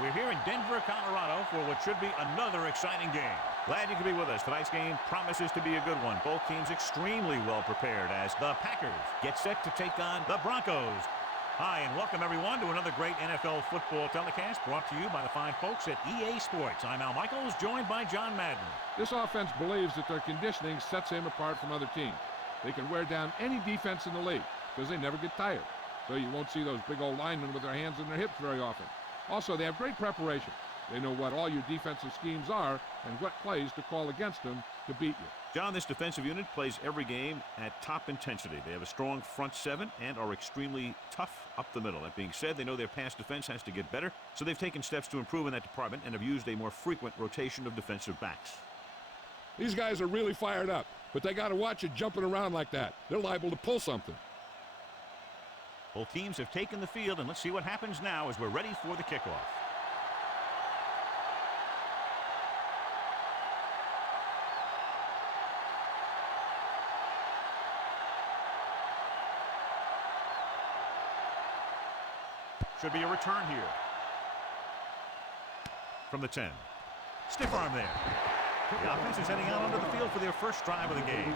We're here in Denver, Colorado for what should be another exciting game. Glad you could be with us. Tonight's game promises to be a good one. Both teams extremely well prepared as the Packers get set to take on the Broncos. Hi, and welcome everyone to another great NFL football telecast brought to you by the fine folks at EA Sports. I'm Al Michaels, joined by John Madden. This offense believes that their conditioning sets him apart from other teams. They can wear down any defense in the league because they never get tired. So you won't see those big old linemen with their hands in their hips very often. Also, they have great preparation. They know what all your defensive schemes are and what plays to call against them to beat you. John, this defensive unit plays every game at top intensity. They have a strong front seven and are extremely tough up the middle. That being said, they know their pass defense has to get better, so they've taken steps to improve in that department and have used a more frequent rotation of defensive backs. These guys are really fired up, but they got to watch it jumping around like that. They're liable to pull something. Both teams have taken the field, and let's see what happens now as we're ready for the kickoff. Should be a return here. From the 10. Stiff arm there. The offense is heading out onto the field for their first drive of the game.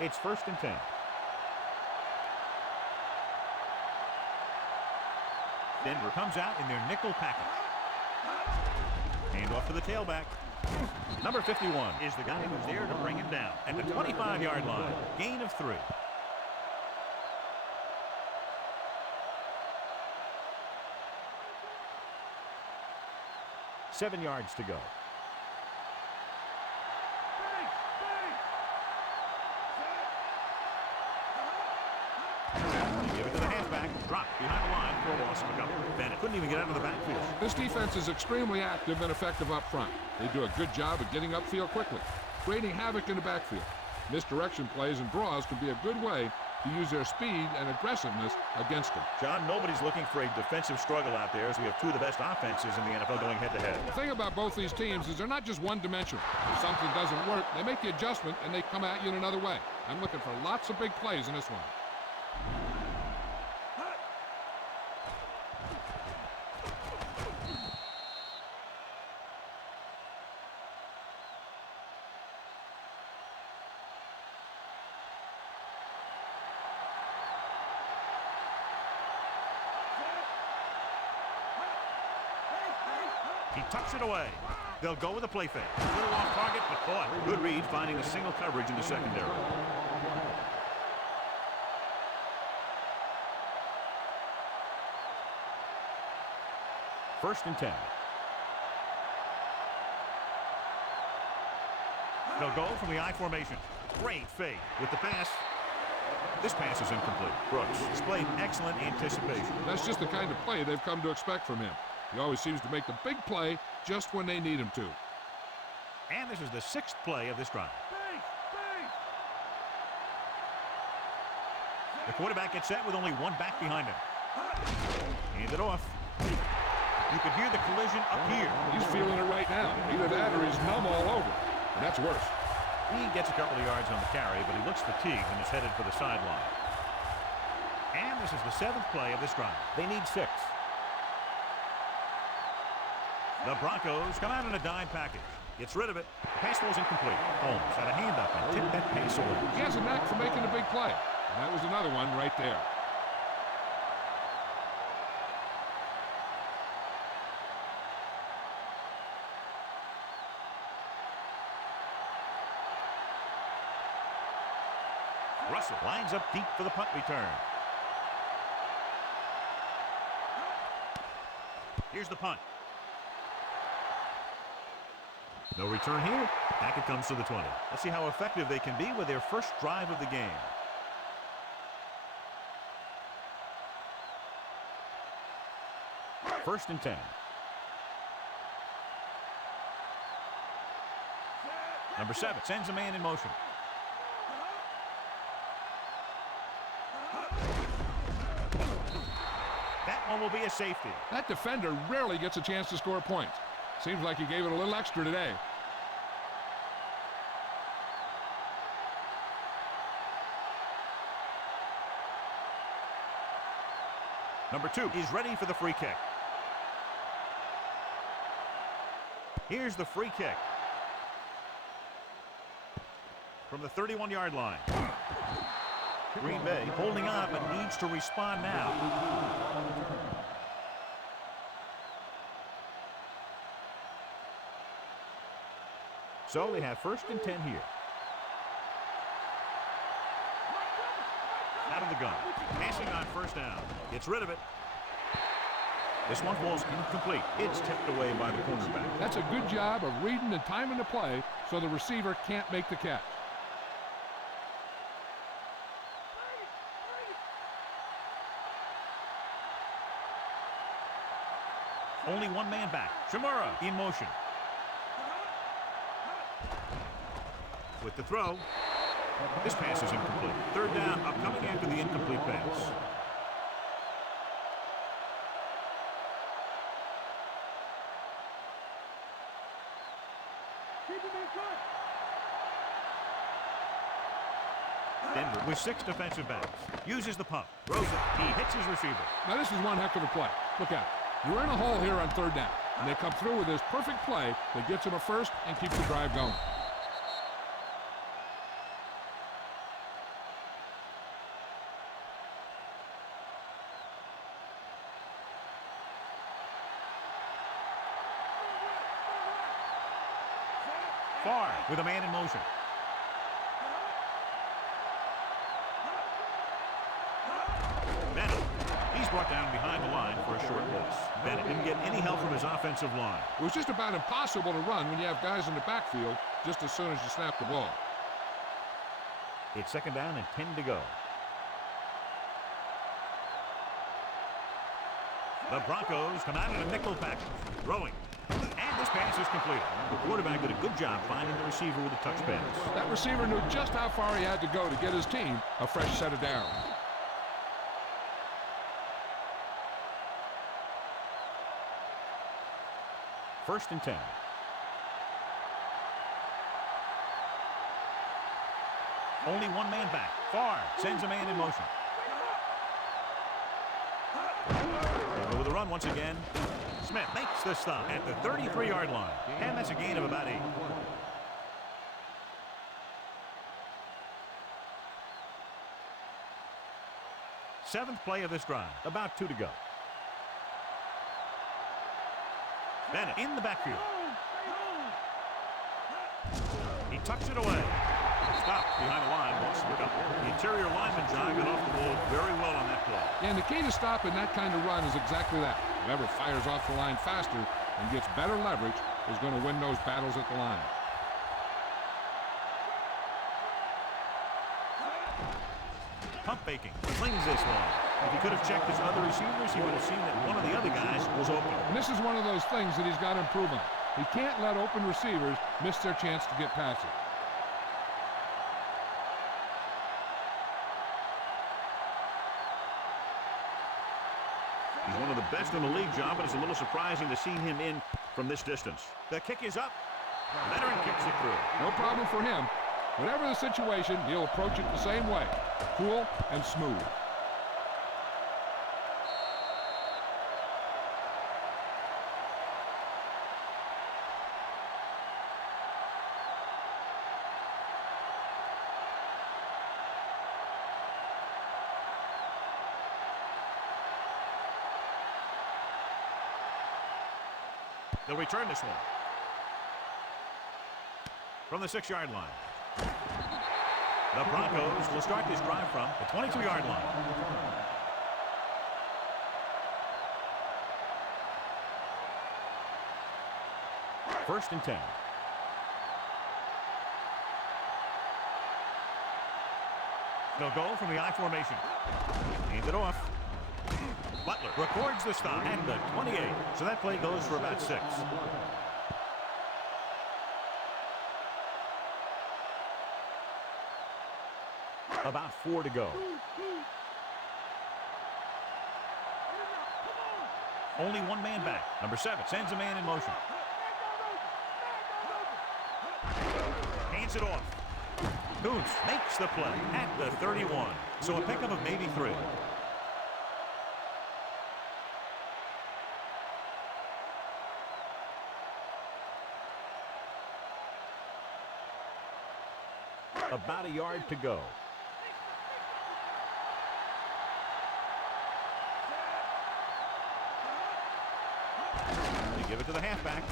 It's 1st and 10. Denver comes out in their nickel package. Hand off to the tailback. Number 51 is the guy who's there to bring him down at the 25-yard line. Gain of 3. Seven yards to go. Give it to the halfback. Dropped behind the line for a loss of a couple. Bennett couldn't even get out of the backfield. This defense is extremely active and effective up front. They do a good job of getting upfield quickly, creating havoc in the backfield. Misdirection plays and draws can be a good way to use their speed and aggressiveness against them. John, nobody's looking for a defensive struggle out there as we have two of the best offenses in the NFL going head-to-head. The thing about both these teams is they're not just one-dimensional. If something doesn't work, they make the adjustment and they come at you in another way. I'm looking for lots of big plays in this one. He tucks it away. They'll go with a play fake. A little off target, but caught. Good read, finding the single coverage in the secondary. First and 10. They'll go from the I formation. Great fake with the pass. This pass is incomplete. Brooks displayed excellent anticipation. That's just the kind of play they've come to expect from him. He always seems to make the big play just when they need him to. And this is the 6th play of this drive. The quarterback gets set with only one back behind him. Hand it off. You can hear the collision up here. He's feeling it right now. Either that or he's numb all over. And that's worse. He gets a couple of yards on the carry, but he looks fatigued and is headed for the sideline. And this is the 7th play of this drive. They need 6. The Broncos come out in a dime package. Gets rid of it. Pass ball's incomplete. Holmes had a hand up and tipped that pass away. He has a knack for making a big play. And that was another one right there. Russell lines up deep for the punt return. Here's the punt. No return here. Back it comes to the 20. Let's see how effective they can be with their first drive of the game. First and 10. Number 7 sends a man in motion. That one will be a safety. That defender rarely gets a chance to score points. Seems like he gave it a little extra today. Number 2 is ready for the free kick. Here's the free kick. From the 31-yard line. Green Bay holding on but needs to respond now. So they have 1st and 10 here. Out of the gun. Passing on 1st down. Gets rid of it. This one falls incomplete. It's tipped away by the cornerback. That's a good job of reading and timing the play so the receiver can't make the catch. Only one man back. Shimura in motion. With the throw. This pass is incomplete. 3rd down, upcoming after the incomplete pass. Denver with 6 defensive backs. Uses the pump. Throws it. He hits his receiver. Now this is one heck of a play. Look out. You're in a hole here on 3rd down. And they come through with this perfect play that gets them a first and keeps the drive going. Far with a man in motion. Bennett. He's brought down behind the line for a short loss. Bennett didn't get any help from his offensive line. It was just about impossible to run when you have guys in the backfield just as soon as you snap the ball. It's 2nd down and 10 to go. The Broncos come out in a nickel package. Throwing. And this pass is completed. The quarterback did a good job finding the receiver with a touch pass. That receiver knew just how far he had to go to get his team a fresh set of downs. First and 10. Only one man back. Farr sends a man in motion. They'll go with a run once again. Smith makes the stop at the 33-yard line. And that's a gain of about 8. Seventh play of this drive. About 2 to go. Bennett in the backfield. He tucks it away. Stopped behind the line. Wants to look up. The interior lineman, John, got off the ball very well on that play. And the key to stopping that kind of run is exactly that. Whoever fires off the line faster and gets better leverage is going to win those battles at the line. Pump faking. Flings this one. If he could have checked his other receivers, he would have seen that one of the other guys was open. And this is one of those things that he's got to improve on. He can't let open receivers miss their chance to get past it. He's one of the best in the league, John, but it's a little surprising to see him in from this distance. The kick is up. Veteran kicks it through. No problem for him. Whatever the situation, he'll approach it the same way. Cool and smooth. They'll return this one. From the 6-yard line. The Broncos will start this drive from the 22-yard line. First and 10. They'll go from the I formation. Hand it off. Butler records the stop at the 28. So that play goes for about 6. About 4 to go. Only one man back. Number 7 sends a man in motion. Hands it off. Kuntz makes the play at the 31. So a pickup of maybe 3. About a yard to go. They give it to the halfback.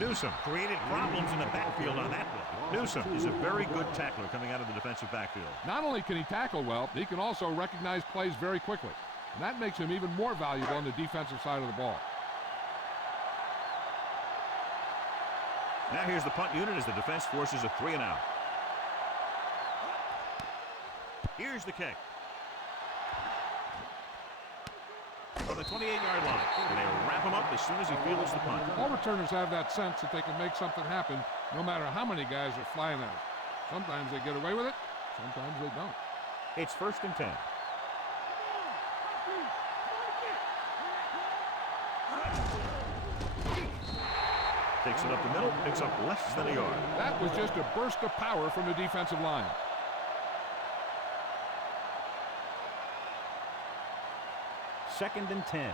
Newsom created problems in the backfield on that play. Newsom is a very good tackler coming out of the defensive backfield. Not only can he tackle well, he can also recognize plays very quickly. And that makes him even more valuable on the defensive side of the ball. Now here's the punt unit as the defense forces a 3-and-out. Here's the kick. From the 28-yard line. And they wrap him up as soon as he fields the punt. All returners have that sense that they can make something happen no matter how many guys are flying at it. Sometimes they get away with it, sometimes they don't. It's 1st and 10. Takes it up the middle, picks up less than a yard. That was just a burst of power from the defensive line. Second and 10.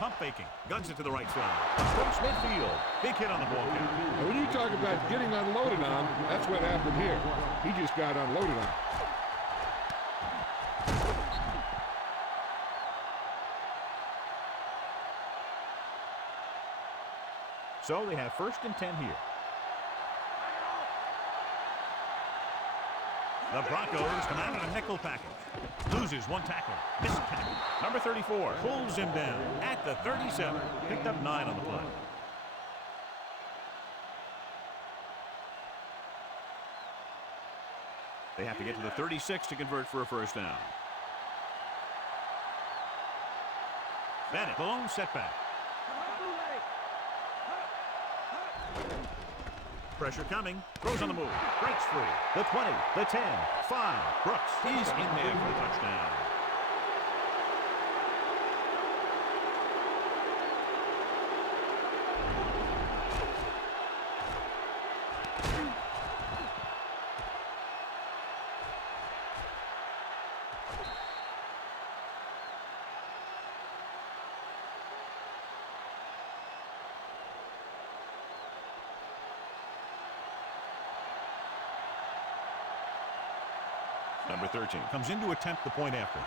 Pump faking. Guns it to the right side. Approach midfield. Big hit on the ball count. And when you talk about getting unloaded on, that's what happened here. He just got unloaded on. So they have 1st and 10 here. The Broncos come out in a nickel package. Loses one tackle. Missed tackle. Number 34 pulls him down at the 37. Picked up 9 on the play. They have to get to the 36 to convert for a 1st down. Bennett, the lone setback. Pressure coming. Throws on the move. Breaks free. The 20, the 10, 5. Brooks, he's in there for the touchdown. Number 13 comes in to attempt the point after.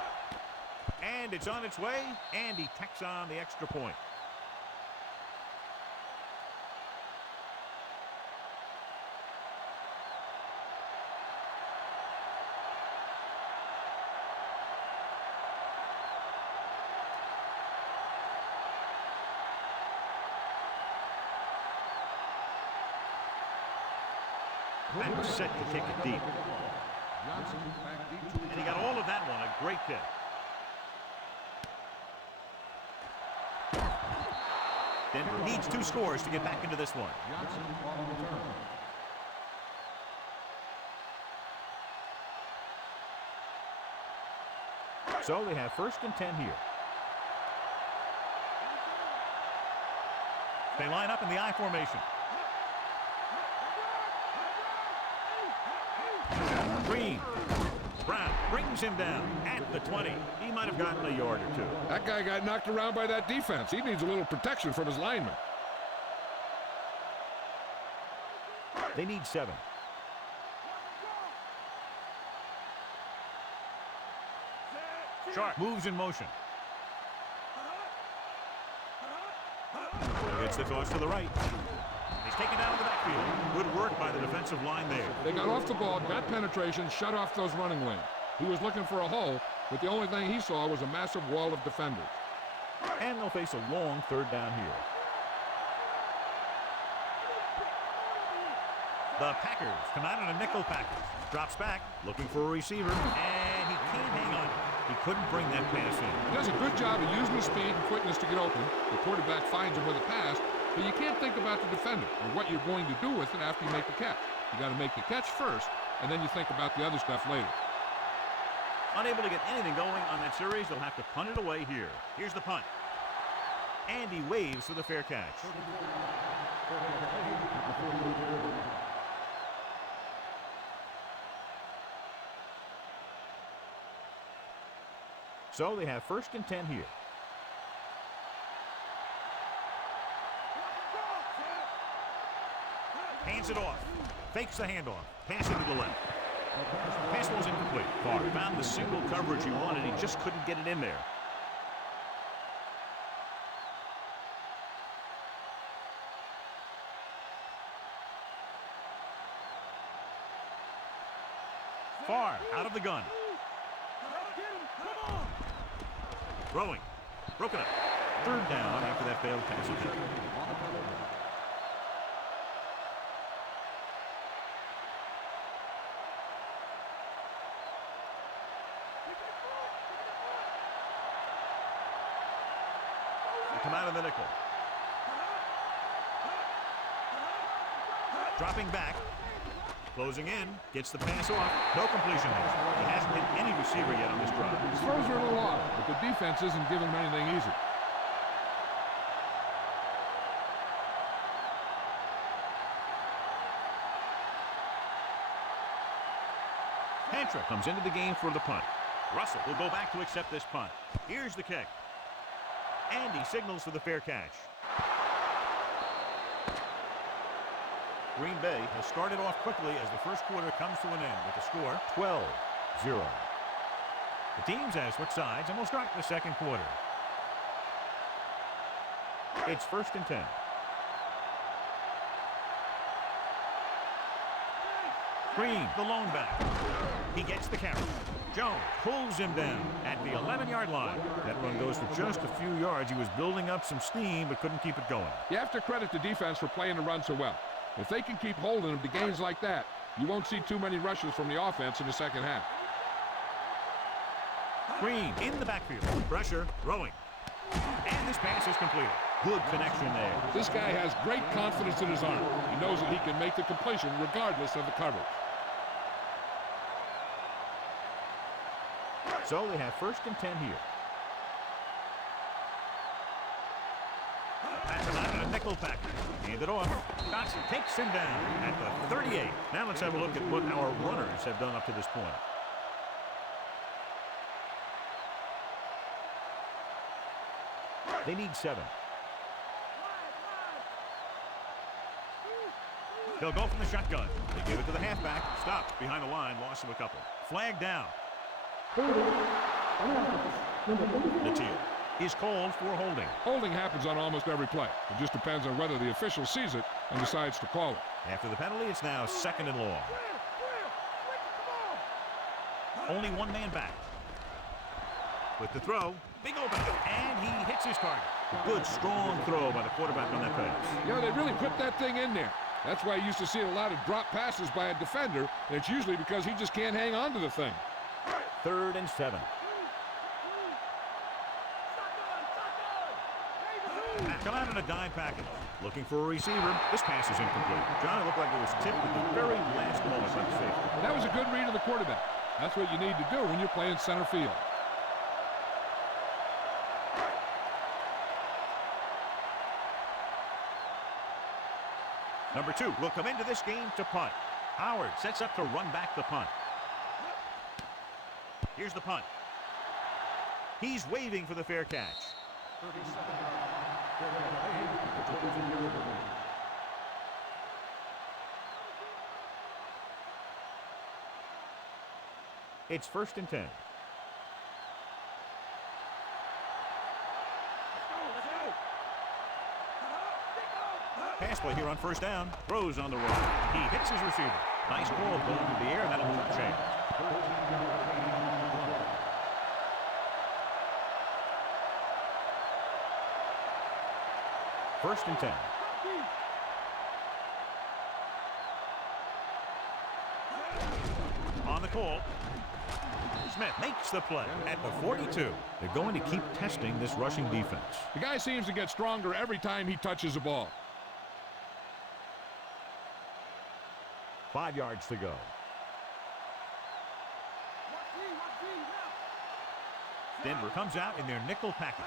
And it's on its way, and he tacks on the extra point. And set to kick it deep. And he got all of that one, a great kick. Denver needs 2 scores to get back into this one. So they have 1st and 10 here. They line up in the I formation. Green. Brown brings him down at the 20. He might have gotten a yard or 2. That guy got knocked around by that defense. He needs a little protection from his linemen. They need 7. Sharp moves in motion. Gets the toss to the right. He's taken down to the backfield. Good work by the defensive line there. They got off the ball, got penetration, shut off those running lanes. He was looking for a hole, but the only thing he saw was a massive wall of defenders. And they'll face a long 3rd down here. The Packers come out in a nickel package. Drops back, looking for a receiver, and he can't hang on. He couldn't bring that pass in. He does a good job of using his speed and quickness to get open. The quarterback finds him with a pass, but you can't think about the defender or what you're going to do with it after you make the catch. You got to make the catch first, and then you think about the other stuff later. Unable to get anything going on that series, they'll have to punt it away here. Here's the punt. And he waves for the fair catch. So they have 1st and 10 here. Hands it off. Fakes the handoff. Pass it to the left. Pass was incomplete. Barr found the single coverage he wanted. He just couldn't get it in there. Far out of the gun. Throwing. Broken up. 3rd down after that failed pass attempt. Come out of the nickel. Dropping back. Closing in. Gets the pass off. No completion there. He hasn't hit any receiver yet on this drive. His throws are a little off, but the defense isn't giving him anything easy. Hantra comes into the game for the punt. Russell will go back to accept this punt. Here's the kick. And he signals for the fair catch. Green Bay has started off quickly as the first quarter comes to an end with the score 12-0. The teams have switched sides and will start the second quarter. It's 1st and 10. Green, the lone back. He gets the carry. Jones pulls him down at the 11-yard line. That run goes for just a few yards. He was building up some steam but couldn't keep it going. You have to credit the defense for playing the run so well. If they can keep holding them to gains like that, you won't see too many rushes from the offense in the second half. Green in the backfield. Pressure, throwing. And this pass is completed. Good connection there. This guy has great confidence in his arm. He knows that he can make the completion regardless of the coverage. So they have 1st and 10 here. Pass him out in a nickel package. Hand it off. Johnson takes him down at the 38. Now let's have a look at what our runners have done up to this point. They need 7. They'll go from the shotgun. They give it to the halfback. Stopped behind the line. Loss of a couple. Flag down. The team is called for holding. Holding happens on almost every play. It just depends on whether the official sees it and decides to call it. After the penalty, it's now 2nd and long. Only one man back. With the throw, big open, and he hits his target. A good, strong throw by the quarterback on that pass. Yeah, they really put that thing in there. That's why you used to see a lot of drop passes by a defender, and it's usually because he just can't hang on to the thing. 3rd and 7. Come out in a dime package. Looking for a receiver. This pass is incomplete. John, it looked like it was tipped at the very last moment by the safety. That was a good read of the quarterback. That's what you need to do when you're playing center field. Number 2 will come into this game to punt. Howard sets up to run back the punt. Here's the punt. He's waving for the fair catch. It's 1st and 10. Pass play here on 1st down. Throws on the run. He hits his receiver. Nice ball going through the air, and that'll move the chains. First and 10. On the call. Smith makes the play at the 42. They're going to keep testing this rushing defense. The guy seems to get stronger every time he touches the ball. 5 yards to go. Denver comes out in their nickel package.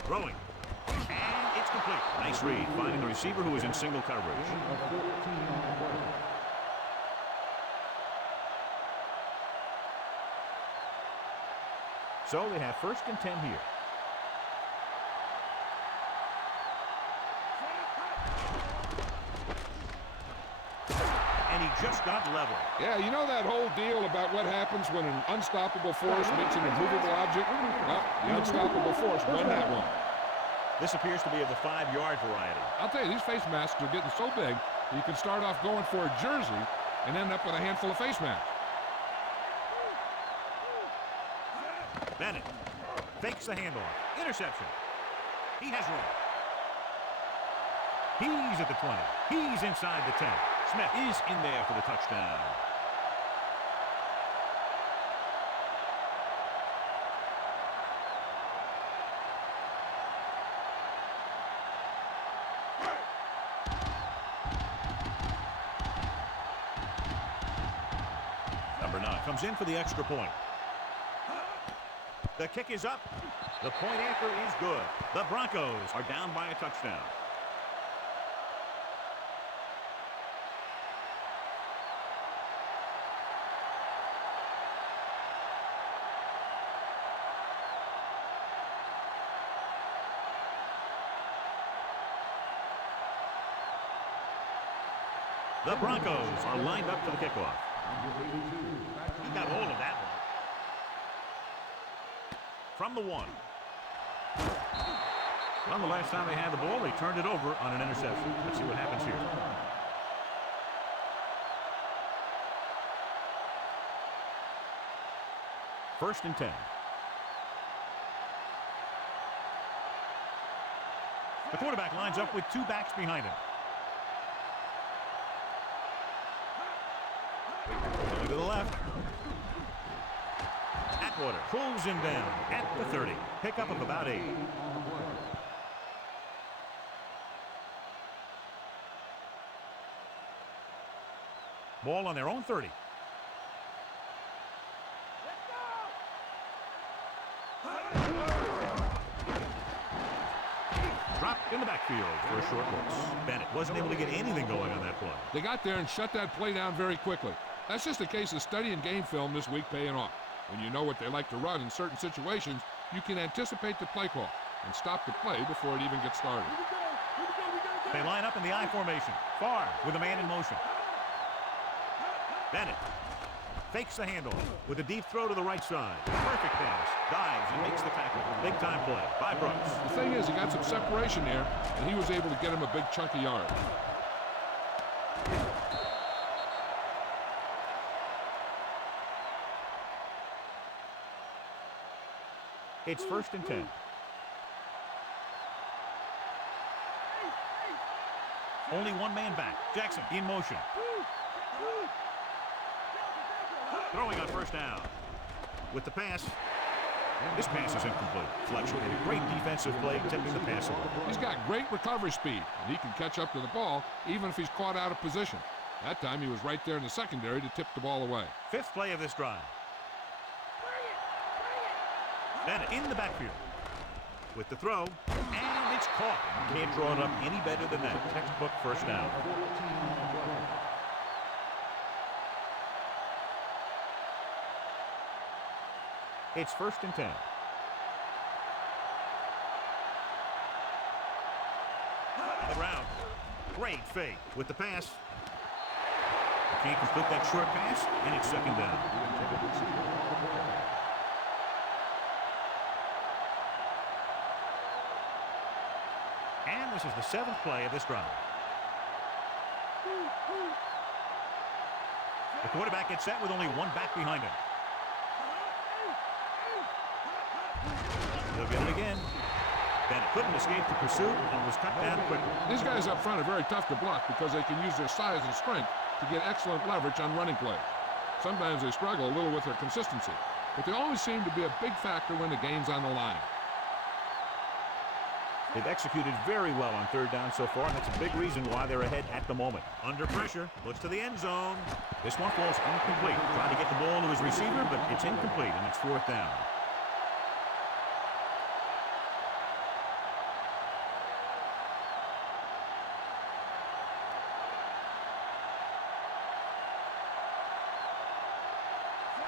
Throwing. And it's complete. Nice read, finding the receiver who is in single coverage. So they have 1st and 10 here. And he just got level. Yeah, you know that whole deal about what happens when an unstoppable force meets an immovable object? Well, the unstoppable force won that one. This appears to be of the 5-yard variety. I'll tell you, these face masks are getting so big, you can start off going for a jersey and end up with a handful of face masks. Bennett fakes the handoff. Interception. He has room. He's at the 20. He's inside the 10. Smith is in there for the touchdown. Number 9 comes in for the extra point. The kick is up. The point anchor is good. The Broncos are down by a touchdown. The Broncos are lined up for the kickoff. He got hold of that one. From the 1. Well, the last time they had the ball, they turned it over on an interception. Let's see what happens here. First and 10. The quarterback lines up with 2 backs behind him. Going to the left. Atwater pulls him down at the 30. Pickup of about 8. Ball on their own 30. Dropped in the backfield for a short loss. Bennett wasn't able to get anything going on that play. They got there and shut that play down very quickly. That's just a case of studying game film this week paying off. When you know what they like to run in certain situations, you can anticipate the play call and stop the play before it even gets started. They line up in the I formation. Farr with a man in motion. Bennett fakes the handoff with a deep throw to the right side. Perfect pass. Dives and makes the tackle. Big time play by Brooks. The thing is, he got some separation there, and he was able to get him a big chunk of yards. It's 1st and 10. Only 1 man back. Jackson in motion. Throwing on 1st down. With the pass. This pass is incomplete. Fletcher made a great defensive play, tipping the pass away. He's got great recovery speed, and he can catch up to the ball even if he's caught out of position. That time he was right there in the secondary to tip the ball away. 5th play of this drive. Bennett in the backfield. With the throw. And it's caught. Can't draw it up any better than that. Textbook 1st down. It's 1st and 10. On the route. Great fake with the pass. Can't complete that short pass, and it's 2nd down. And this is the 7th play of this drive. The quarterback gets set with only 1 back behind him. He'll get it again. Bennett couldn't escape the pursuit and was cut down quickly. These guys up front are very tough to block because they can use their size and strength to get excellent leverage on running plays. Sometimes they struggle a little with their consistency, but they always seem to be a big factor when the game's on the line. They've executed very well on 3rd down so far, and that's a big reason why they're ahead at the moment. Under pressure, looks to the end zone. This one falls incomplete. Trying to get the ball to his receiver, but it's incomplete, and it's 4th down.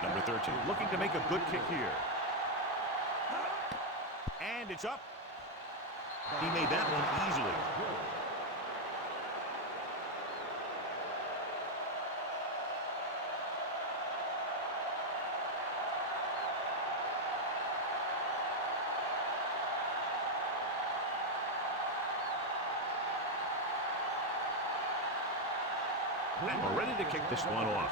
Number 13, looking to make a good kick here. And it's up. He made that one easily. And we're ready to kick this one off.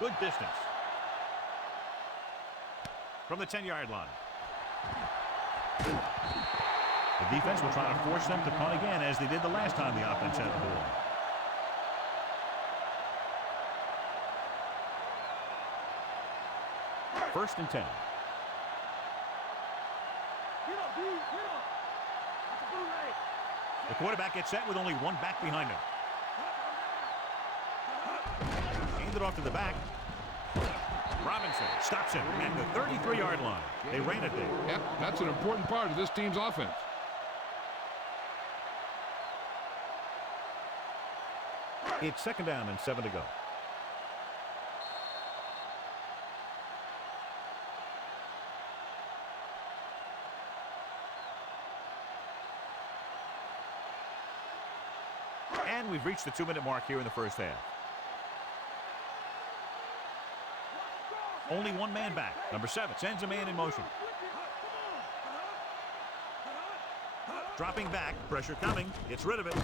Good distance. From the 10-yard line. The defense will try to force them to punt again as they did the last time the offense had the ball. First and 10. The quarterback gets set with only one back behind him. Hand it off to the back. Robinson stops him at the 33-yard line. They ran it there. Yep, that's an important part of this team's offense. It's second down and 7 to go. And we've reached the 2-minute mark here in the first half. Only one man back. Number 7 sends a man in motion. Dropping back, pressure coming, gets rid of it.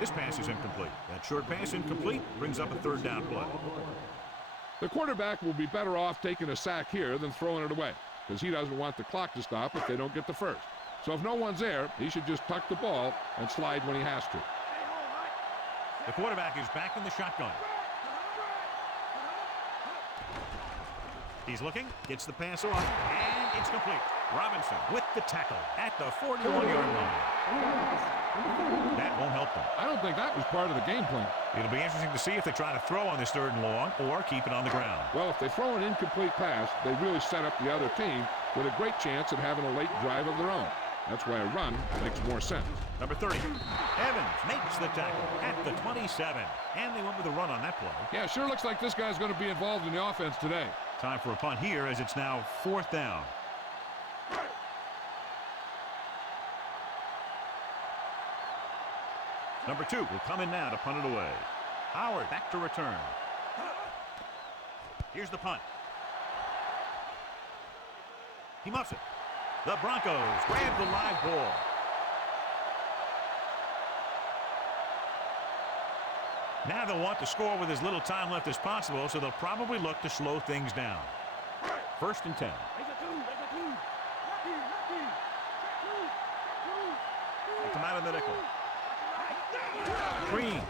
This pass is incomplete. That short pass incomplete brings up a third down play. The quarterback will be better off taking a sack here than throwing it away, because he doesn't want the clock to stop if they don't get the first. So if no one's there, he should just tuck the ball and slide when he has to. The quarterback is back in the shotgun. He's looking, gets the pass off, and it's complete. Robinson with the tackle at the 41-yard line. That won't help them. I don't think that was part of the game plan. It'll be interesting to see if they try to throw on this 3rd and long or keep it on the ground. Well, if they throw an incomplete pass, they really set up the other team with a great chance at having a late drive of their own. That's why a run makes more sense. Number 30, Evans makes the tackle at the 27. And they went with a run on that play. Yeah, sure looks like this guy's going to be involved in the offense today. Time for a punt here as it's now 4th down. Number 2 will come in now to punt it away. Howard back to return. Here's the punt. He muffs it. The Broncos grab the live ball. Now they'll want to score with as little time left as possible, so they'll probably look to slow things down. 1st and 10. They come out of the nickel. Green.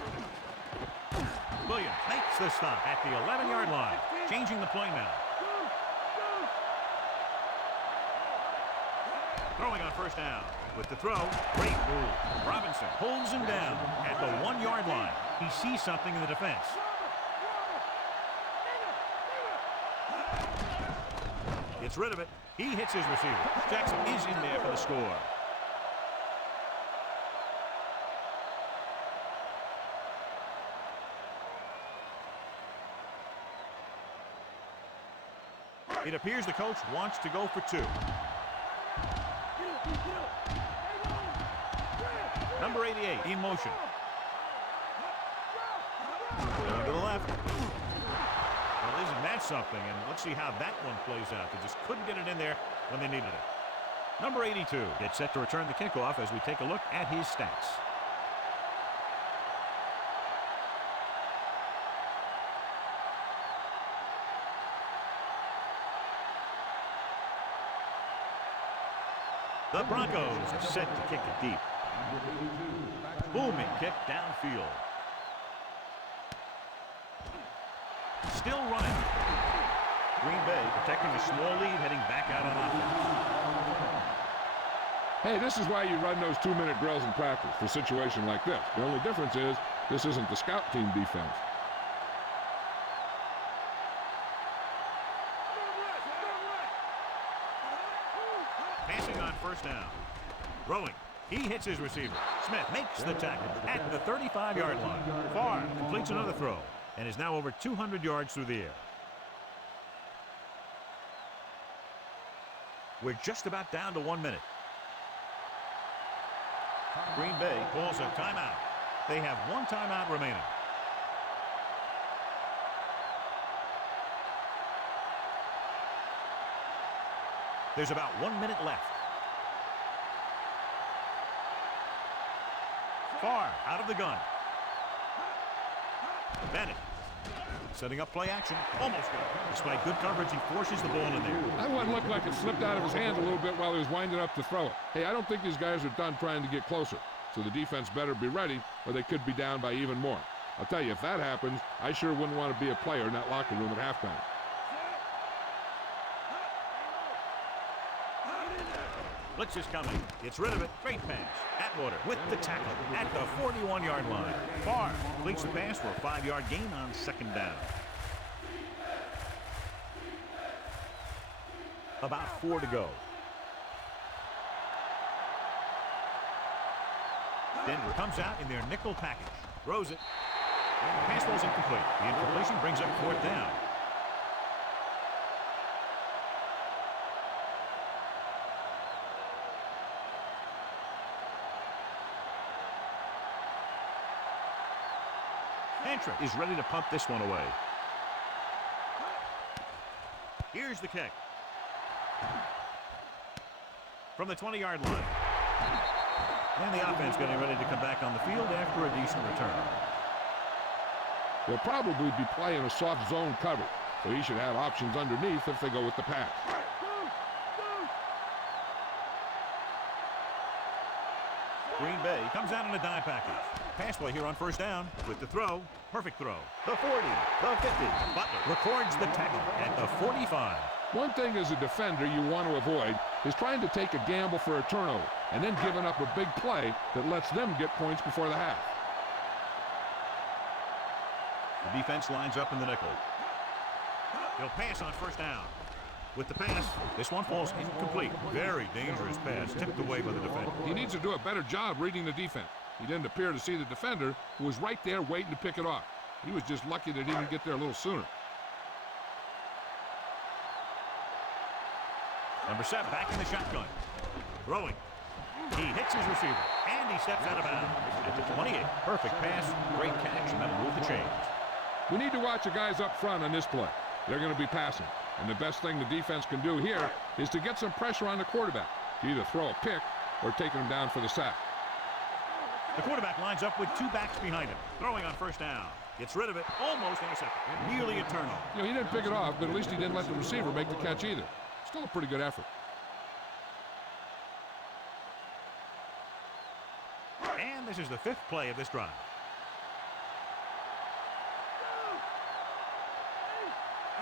Williams makes the stop at the 11-yard line, changing the play now. Throwing on 1st down. With the throw, great move. Robinson pulls him down at the 1-yard line. He sees something in the defense. Gets rid of it. He hits his receiver. Jackson is in there for the score. It appears the coach wants to go for 2. Number 88 in motion. Going to the left. Well, isn't that something? And let's see how that one plays out. They just couldn't get it in there when they needed it. Number 82 gets set to return the kickoff as we take a look at his stats. The Broncos are set to kick it deep. Booming kick downfield. Still running. Green Bay protecting a small lead heading back out on offense. Hey, this is why you run those 2-minute drills in practice for a situation like this. The only difference is this isn't the scout team defense. Passing on 1st down. Throwing. He hits his receiver. Smith makes the tackle at the 35-yard line. Farr completes another throw and is now over 200 yards through the air. We're just about down to 1 minute. Green Bay calls a timeout. They have one timeout remaining. There's about 1 minute left. Far out of the gun. Bennett setting up play action. Almost got it. Despite good coverage, he forces the ball in there. That one looked like it slipped out of his hands a little bit while he was winding up to throw it. Hey, I don't think these guys are done trying to get closer. So the defense better be ready, or they could be down by even more. I'll tell you, if that happens, I sure wouldn't want to be a player in that locker room at halftime. Blitz is coming. Gets rid of it. Great pass. Atwater with the tackle at the 41-yard line. Barr completes the pass for a 5-yard gain on second down. About 4 to go. Denver comes out in their nickel package. Throws it. Pass ball's incomplete. The incompletion brings up 4th down. Antra is ready to punt this one away. Here's the kick. From the 20-yard line. And the offense getting ready to come back on the field after a decent return. They'll probably be playing a soft zone cover, so he should have options underneath if they go with the pass. Green Bay comes out in a dime package. Pass play here on first down with the throw. Perfect throw. The 40, the 50. Butler records the tackle at the 45. One thing as a defender you want to avoid is trying to take a gamble for a turnover and then giving up a big play that lets them get points before the half. The defense lines up in the nickel. He'll pass on first down. With the pass, this one falls incomplete. Very dangerous pass, tipped away by the defender. He needs to do a better job reading the defense. He didn't appear to see the defender, who was right there waiting to pick it off. He was just lucky that he didn't get there a little sooner. Number 7 back in the shotgun. Throwing. He hits his receiver, and he steps out of bounds. At the 28, perfect pass, great catch, and that'll move the chains. We need to watch the guys up front on this play. They're going to be passing. And the best thing the defense can do here is to get some pressure on the quarterback to either throw a pick or taking him down for the sack. The quarterback lines up with 2 backs behind him. Throwing on first down. Gets rid of it. Almost intercepted. Nearly a turnover. You know, he didn't pick it off, but at least he didn't let the receiver make the catch either. Still a pretty good effort. And this is the 5th play of this drive.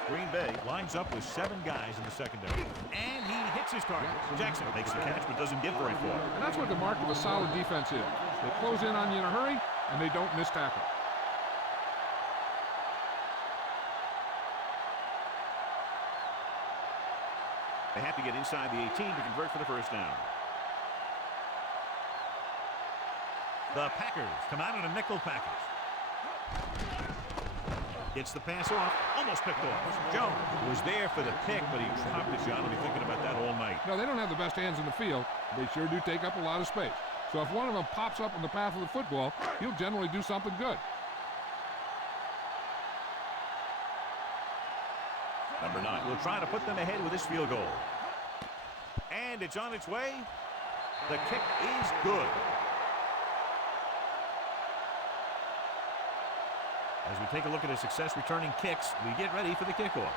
Green Bay lines up with 7 guys in the secondary. And he hits his target. Jackson makes the catch but doesn't get very far. And that's what the mark of a solid defense is. They close in on you in a hurry, and they don't miss tackle. They have to get inside the 18 to convert for the first down. The Packers come out in a nickel package. Gets the pass off, almost picked off. Jones was there for the pick, but he dropped the shot. I'll be thinking about that all night. No, they don't have the best hands in the field. They sure do take up a lot of space. So if one of them pops up on the path of the football, he'll generally do something good. Number 9 will try to put them ahead with this field goal. And it's on its way. The kick is good. As we take a look at his success returning kicks, we get ready for the kickoff.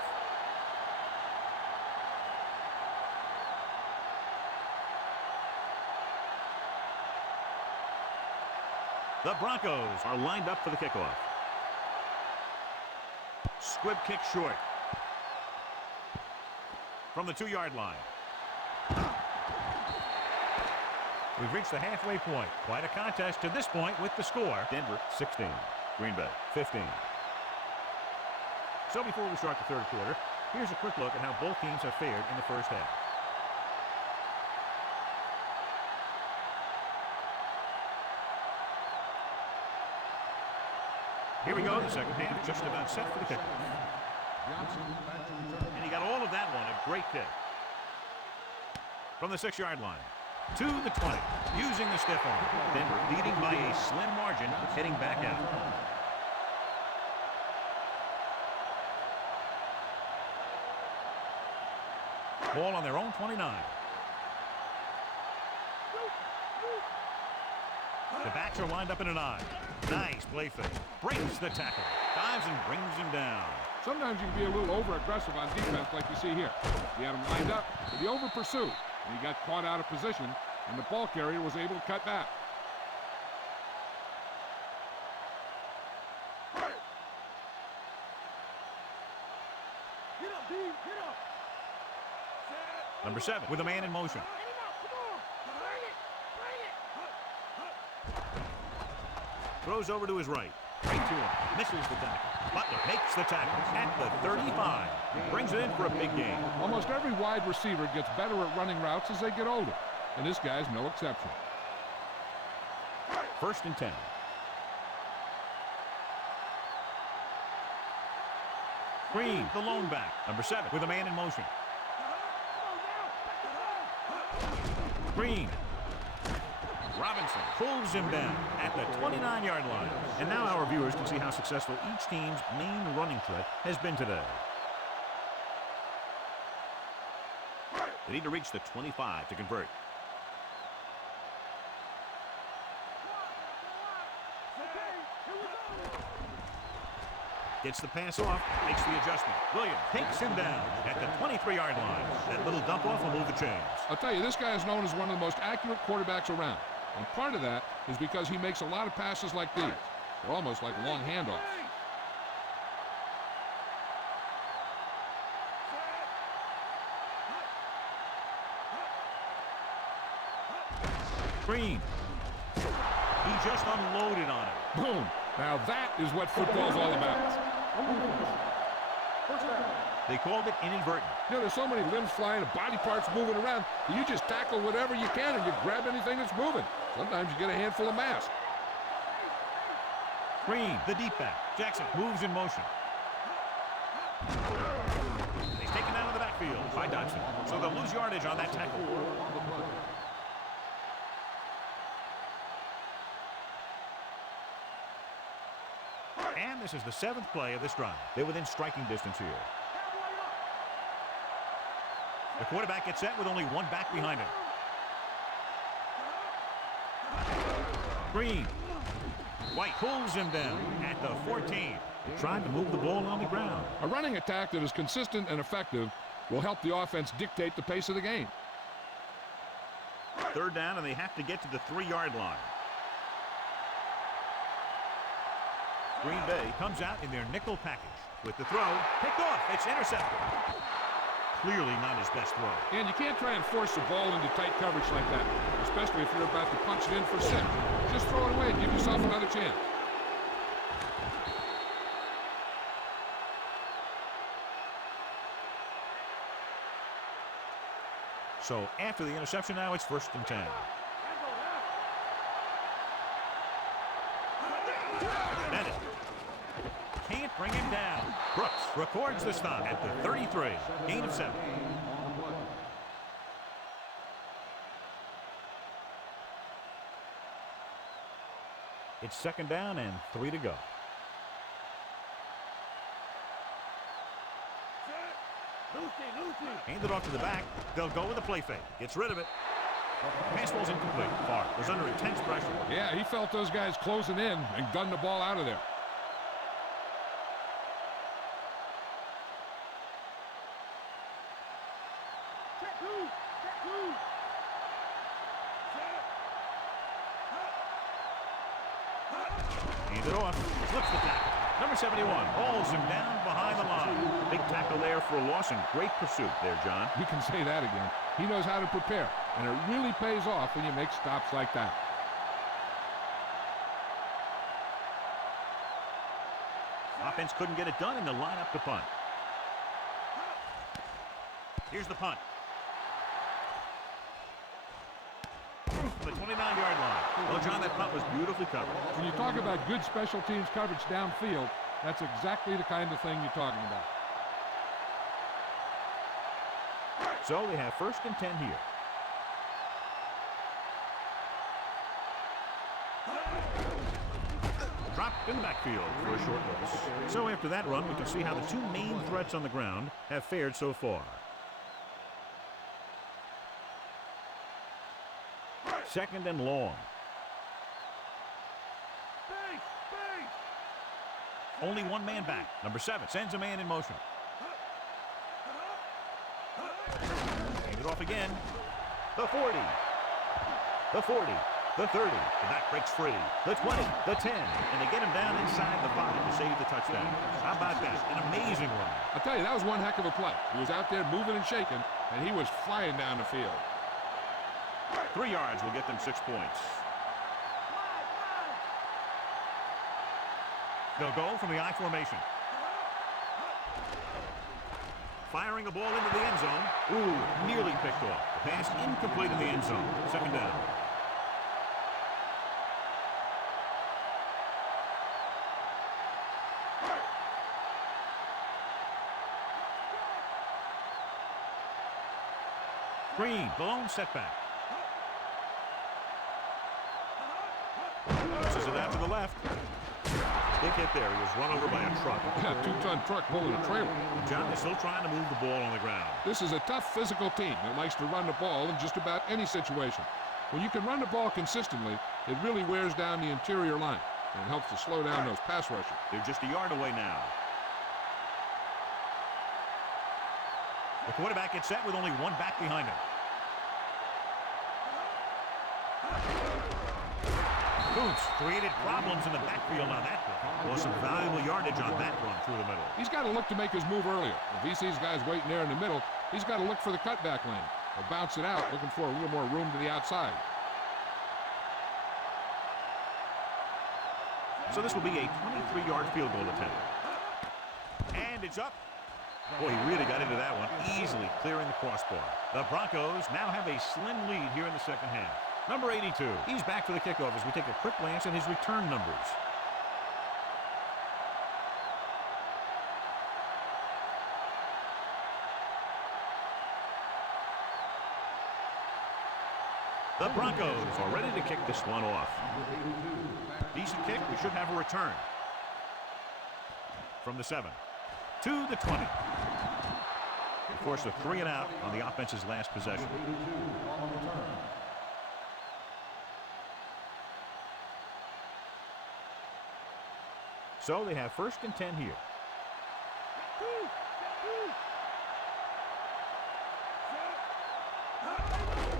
The Broncos are lined up for the kickoff. Squib kick short. From the 2-yard line. We've reached the halfway point. Quite a contest to this point with the score. Denver 16. Green Bay 15. So before we start the third quarter, here's a quick look at how both teams have fared in the first half. Here we go, the second half just about set for the kickoff. And he got all of that one, a great kick. from the 6-yard line. To the 20, using the stiff arm. Denver leading by a slim margin, heading back out. Ball on their own 29. The backs are lined up in an eye. Nice play fake. Breaks the tackle. Dives and brings him down. Sometimes you can be a little over-aggressive on defense like you see here. He had him lined up, but he over-pursued, and he got caught out of position, and the ball carrier was able to cut back. Number 7 with a man in motion. Throws over to his right. Right to him. Misses the tackle. Butler makes the tackle at the 35. Brings it in for a big gain. Almost every wide receiver gets better at running routes as they get older, and this guy's no exception. 1st and 10. Green, the lone back. Number 7 with a man in motion. Green. Robinson pulls him down at the 29-yard line. And now our viewers can see how successful each team's main running threat has been today. They need to reach the 25 to convert. Gets the pass off, makes the adjustment. Williams takes him down at the 23-yard line. That little dump off will move the chains. I'll tell you, this guy is known as one of the most accurate quarterbacks around. And part of that is because he makes a lot of passes like these. They're almost like long handoffs. Green. He just unloaded on it. Boom. Now that is what football's all about. They called it inadvertent. You know, there's so many limbs flying and body parts moving around. You just tackle whatever you can and you grab anything that's moving. Sometimes you get a handful of mass. Green, the deep back. Jackson moves in motion. He's taken out of the backfield by Dodson. So they'll lose yardage on that tackle. And this is the 7th play of this drive. They're within striking distance here. The quarterback gets set with only one back behind him. Green. White pulls him down at the 14. Trying to move the ball on the ground. A running attack that is consistent and effective will help the offense dictate the pace of the game. 3rd down, and they have to get to the 3-yard line. Green Bay comes out in their nickel package. With the throw, picked off. It's intercepted. Clearly not his best throw. And you can't try and force the ball into tight coverage like that, especially if you're about to punch it in for 6. Just throw it away and give yourself another chance. So after the interception now, it's 1st and 10. Bennett can't bring him down. Brooks records the stop at the 33. Gain of 7. It's 2nd down and 3 to go. Hand it off to the back. They'll go with a play fake. Gets rid of it. Pass ball's incomplete. Farr was under intense pressure. Yeah, he felt those guys closing in and gunned the ball out of there. Hands it off. Flips the tackle. Number 71 hauls him down behind the line. Big tackle there for a loss and great pursuit there, John. You can say that again. He knows how to prepare, and it really pays off when you make stops like that. Offense couldn't get it done, and they'll line up to punt. Here's the punt. The 29-yard line. Well, John, that punt was beautifully covered. When you talk about good special teams coverage downfield, that's exactly the kind of thing you're talking about. So they have 1st and 10 here. in the backfield for a short loss. So after that run, we can see how the two main threats on the ground have fared so far. Second and long. Only one man back. Number 7 sends a man in motion. Hand it off again. The 40. The 40. The 30. The back breaks free. The 20. The 10. And they get him down inside the 5 to save the touchdown. How about that? An amazing run. I'll tell you, that was one heck of a play. He was out there moving and shaking, and he was flying down the field. 3 yards will get them 6 points. They'll go from the I formation. Firing a ball into the end zone. Ooh, nearly picked off. The pass incomplete in the end zone. Second down. Green, the lone setback. Passes it out to the left. Big hit there. He was run over by a truck. Yeah, 2-ton truck pulling a trailer. John is still trying to move the ball on the ground. This is a tough physical team that likes to run the ball in just about any situation. When you can run the ball consistently, it really wears down the interior line and helps to slow down those pass rushers. They're just a yard away now. The quarterback gets set with only one back behind him. Boots created problems in the backfield on that one. Well, some valuable yardage on that run through the middle. He's got to look to make his move earlier. If he sees guys waiting there in the middle, he's got to look for the cutback lane or bounce it out, looking for a little more room to the outside. So this will be a 23-yard field goal attempt. And it's up. Boy, he really got into that one, easily clearing the crossbar. The Broncos now have a slim lead here in the second half. Number 82, he's back for the kickoff as we take a quick glance at his return numbers. The Broncos are ready to kick this one off. Decent kick, we should have a return. From the 7 to the 20. Of course, a 3 and out on the offense's last possession. So they have 1st and 10 here.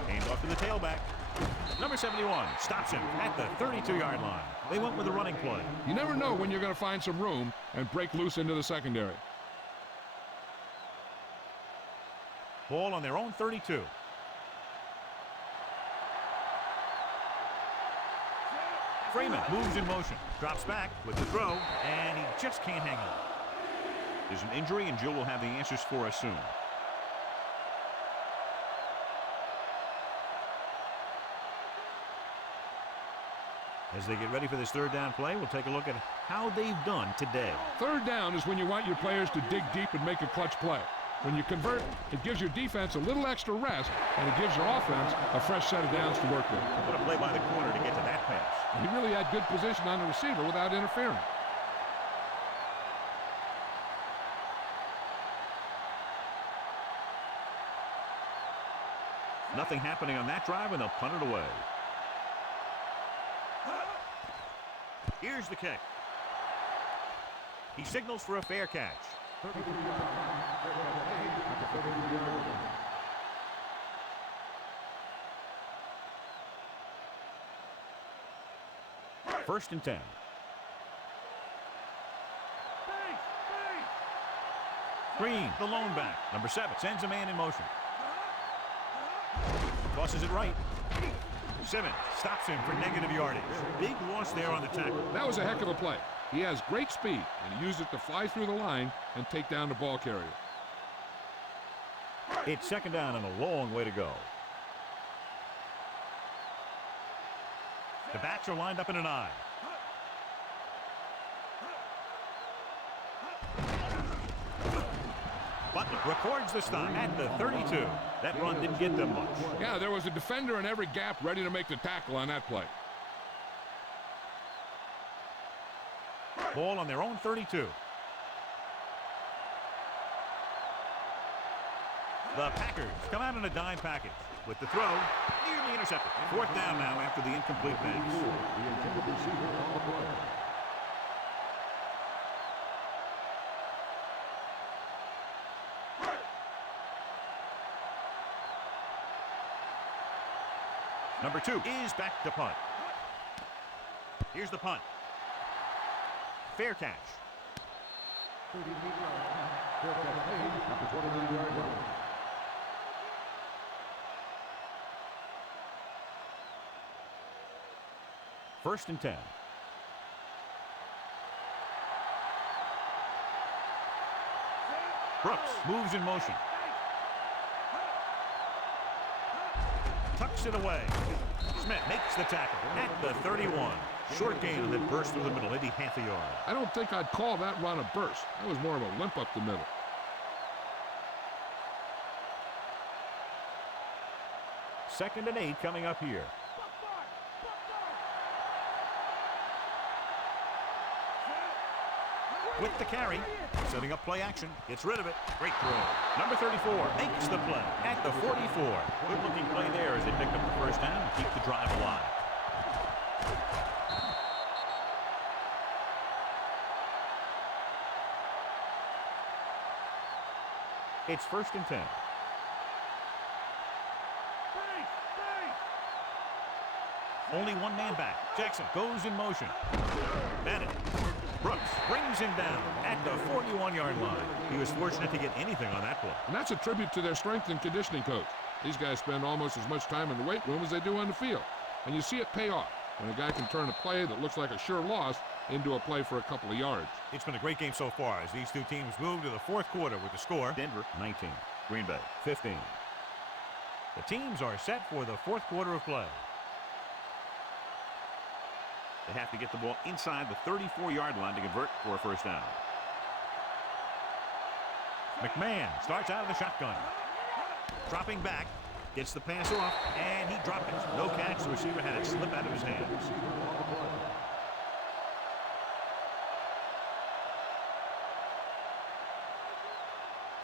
Hand off to the tailback. Number 71 stops him at the 32-yard line. They went with a running play. You never know when you're going to find some room and break loose into the secondary. Ball on their own 32. Freeman moves in motion, drops back with the throw, and he just can't hang on. There's an injury, and Jill will have the answers for us soon. As they get ready for this 3rd down play, we'll take a look at how they've done today. 3rd down is when you want your players to dig deep and make a clutch play. When you convert, it gives your defense a little extra rest, and it gives your offense a fresh set of downs to work with. What a play by the corner to get to that pass. He really had good position on the receiver without interfering. Nothing happening on that drive, and they'll punt it away. Here's the kick. He signals for a fair catch. First and 10. Green, the lone back. Number 7 sends a man in motion. Tosses it right. Simmons stops him for negative yardage. Big loss there on the tackle. That was a heck of a play. He has great speed, and he used it to fly through the line and take down the ball carrier. It's 2nd down and a long way to go. The backs are lined up in an I. Butler records the stop at the 32. That run didn't get them much. Yeah, there was a defender in every gap ready to make the tackle on that play. Ball on their own 32. The Packers come out in a dime package with the throw nearly intercepted. Fourth down now after the incomplete pass. Number 2 is back to punt. Here's the punt. Fair catch. First and 10. Brooks moves in motion. Tucks it away. Smith makes the tackle at the 31. Short gain and then burst through the middle, maybe half a yard. I don't think I'd call that run a burst. That was more of a limp up the middle. Second and 8 coming up here. With the carry, setting up play action, gets rid of it. Great throw. Number 34 makes the play at the 44. Good looking play there as they pick up the first down and keep the drive alive. It's first and 10. Only one man back. Jackson goes in motion. Bennett. Brooks brings him down at the 41-yard line. He was fortunate to get anything on that play. And that's a tribute to their strength and conditioning coach. These guys spend almost as much time in the weight room as they do on the field. And you see it pay off when a guy can turn a play that looks like a sure loss into a play for a couple of yards. It's been a great game so far as these two teams move to the fourth quarter with the score. Denver 19, Green Bay 15. The teams are set for the fourth quarter of play. They have to get the ball inside the 34-yard line to convert for a first down. McMahon starts out of the shotgun. Dropping back, gets the pass off, and he dropped it. No catch. The receiver had it slip out of his hands.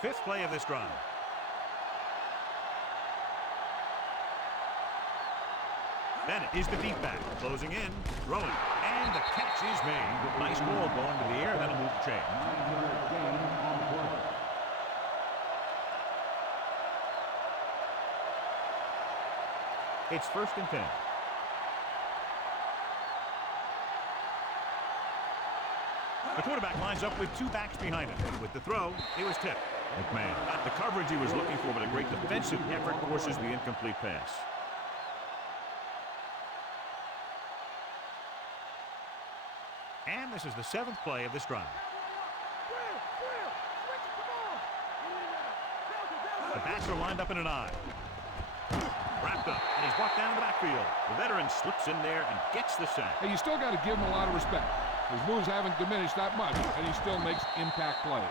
Fifth play of this drive. Bennett is the deep back, closing in, throwing, and the catch is made. Nice ball going to the air, that'll move the chain. It's first and 10. The quarterback lines up with two backs behind him. With the throw, it was tipped. McMahon got the coverage he was looking for, but a great defensive effort forces the incomplete pass. And this is the seventh play of this drive. The backs are lined up in an I. Wrapped up, and he's brought down in the backfield. The veteran slips in there and gets the sack. Hey, you still got to give him a lot of respect. His moves haven't diminished that much, and he still makes impact plays.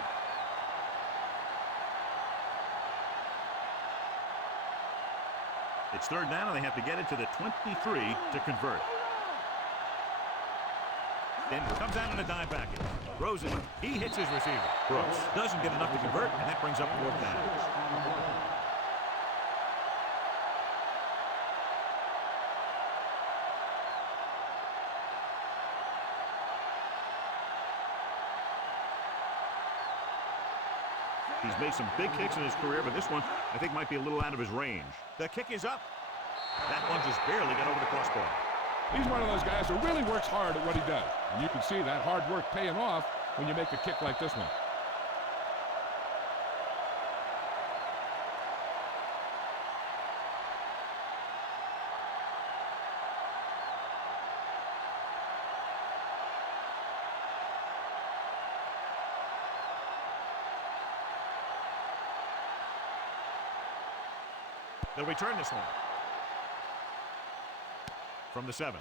It's third down, and they have to get it to the 23 to convert. Denver comes out in a dime package. Throws it. He hits his receiver. Brooks doesn't get enough to convert, and that brings up fourth down. He's made some big kicks in his career, but this one, I think, might be a little out of his range. The kick is up. That one just barely got over the crossbar. He's one of those guys who really works hard at what he does. And you can see that hard work paying off when you make a kick like this one. They'll return this one. From the 7.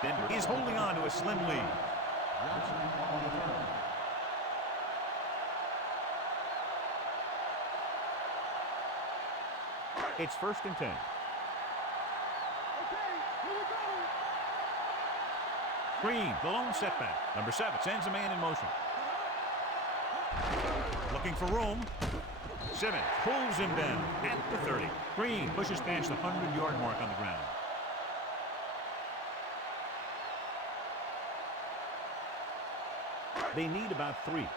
Denver is holding on to a slim lead. It's first and 10. Green, the lone setback. Number 7 sends a man in motion. Looking for room. Simmons pulls him down at the 30. Green pushes past the 100-yard mark on the ground. They need about 3.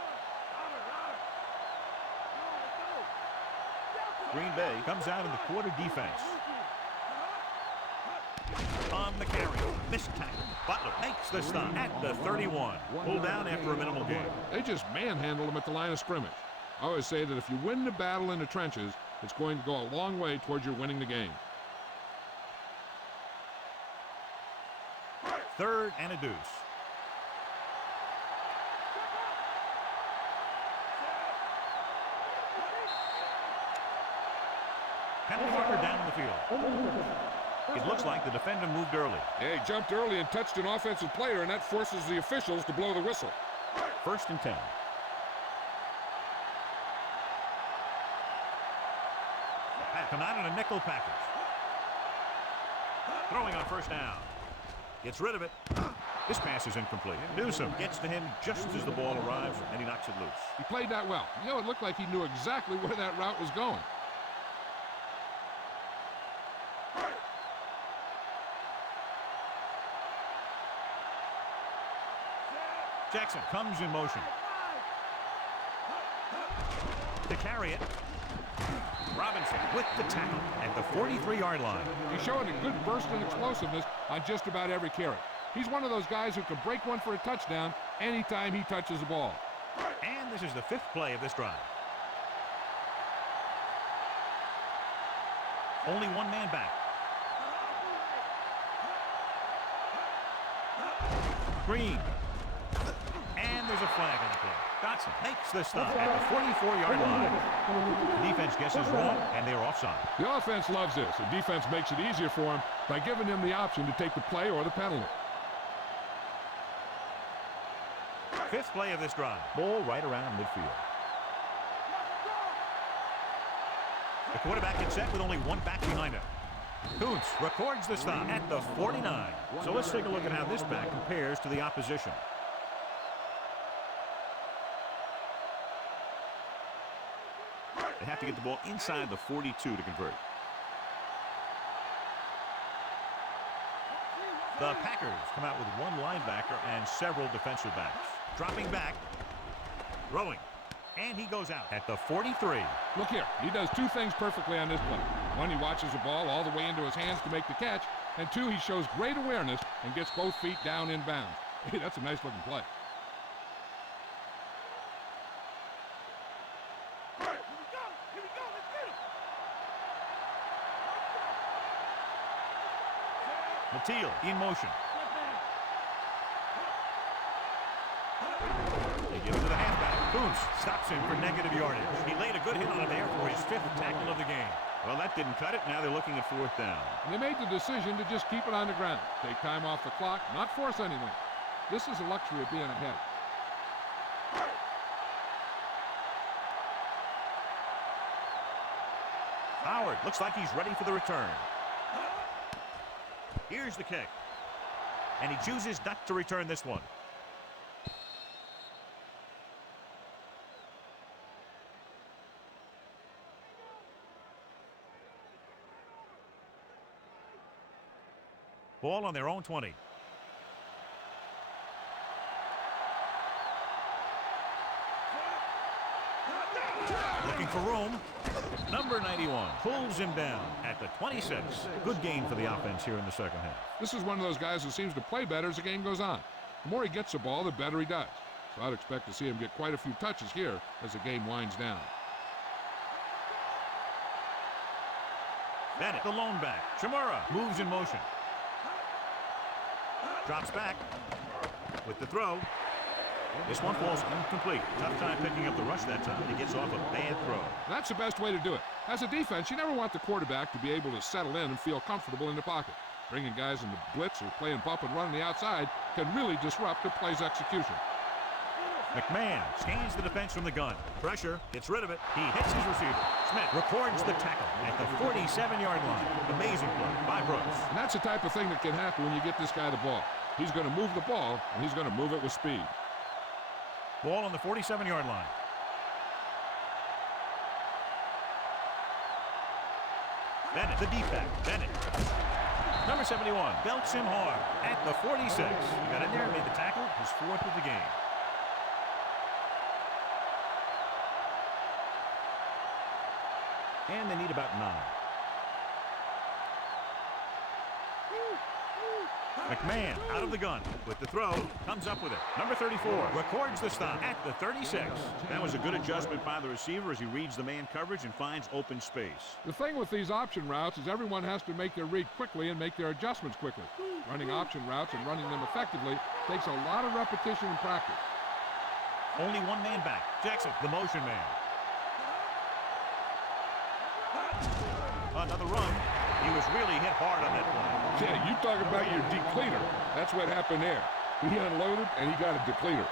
Green Bay comes out in the quarter defense. On the carry. Missed tackle. Butler makes the stop at the 31. Pulled down after a minimal gain. They just manhandled him at the line of scrimmage. I always say that if you win the battle in the trenches, it's going to go a long way towards your winning the game. 3rd and a deuce. Penalty marker down in the field. It looks like the defender moved early. Yeah, he jumped early and touched an offensive player, and that forces the officials to blow the whistle. 1st and 10. Come out in a nickel package. Throwing on 1st down. Gets rid of it. This pass is incomplete. Newsom gets to him just as the ball arrives, and he knocks it loose. He played that well. You know, it looked like he knew exactly where that route was going. Jackson comes in motion. To carry it. Robinson with the tackle at the 43-yard line. He's showing a good burst and explosiveness on just about every carry. He's one of those guys who can break one for a touchdown anytime he touches the ball. And this is the 5th play of this drive. Only one man back. Green. And there's a flag on the play. Dotson makes the stop at the 44-yard line. The defense guesses wrong, and they're offside. The offense loves this. The defense makes it easier for him by giving him the option to take the play or the penalty. 5th play of this drive. Ball right around midfield. The quarterback gets set with only one back behind him. Kuntz records the stop at the 49. So let's take a look at how this back compares to the opposition. They have to get the ball inside the 42 to convert. The Packers come out with one linebacker and several defensive backs. Dropping back, throwing, and he goes out at the 43. Look here, he does 2 things perfectly on this play. 1, he watches the ball all the way into his hands to make the catch, and 2, he shows great awareness and gets both feet down in bounds. Hey, that's a nice looking play. Mateel in motion. They give it to the halfback. Kuntz stops him for negative yardage. He laid a good hit on him there for his 5th tackle of the game. Well, that didn't cut it. Now they're looking at 4th down. And they made the decision to just keep it on the ground. Take time off the clock, not force anything. This is the luxury of being ahead. Howard looks like he's ready for the return. Here's the kick. And he chooses not to return this one. Ball on their own 20. Looking for room. Number 91 pulls him down at the 26. Good gain for the offense here in the 2nd half. This is one of those guys who seems to play better as the game goes on. The more he gets the ball, the better he does. So I'd expect to see him get quite a few touches here as the game winds down. Bennett, the lone back. Chimura moves in motion. Drops back with the throw. This one falls incomplete. Tough time picking up the rush that time. He gets off a bad throw. That's the best way to do it. As a defense, you never want the quarterback to be able to settle in and feel comfortable in the pocket. Bringing guys into blitz or playing bump and run on the outside can really disrupt a play's execution. McMahon scans the defense from the gun. Pressure, gets rid of it. He hits his receiver. Smith records the tackle at the 47-yard line. Amazing play by Brooks. And that's the type of thing that can happen when you get this guy the ball. He's going to move the ball, and he's going to move it with speed. Ball on the 47-yard line. Bennett, the defect. Bennett. Number 71 belts him hard at the 46. He got in there and made the tackle. His fourth of the game. And they need about 9. McMahon out of the gun with the throw, comes up with it. Number 34 records the stop at the 36. That was a good adjustment by the receiver as he reads the man coverage and finds open space. The thing with these option routes is everyone has to make their read quickly and make their adjustments quickly. Running option routes and running them effectively takes a lot of repetition and practice. Only one man back. Jackson, the motion man. Another run. He was really hit hard on that play. Yeah, you talk about your depleter. That's what happened there. He unloaded and he got a depleter.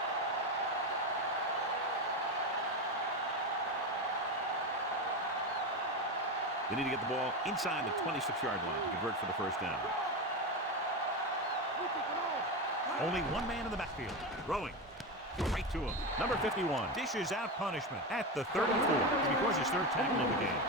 They need to get the ball inside the 26-yard line to convert for the first down. Only one man in the backfield. Throwing. Right to him. Number 51 dishes out punishment at the 34. Because his third tackle of the game.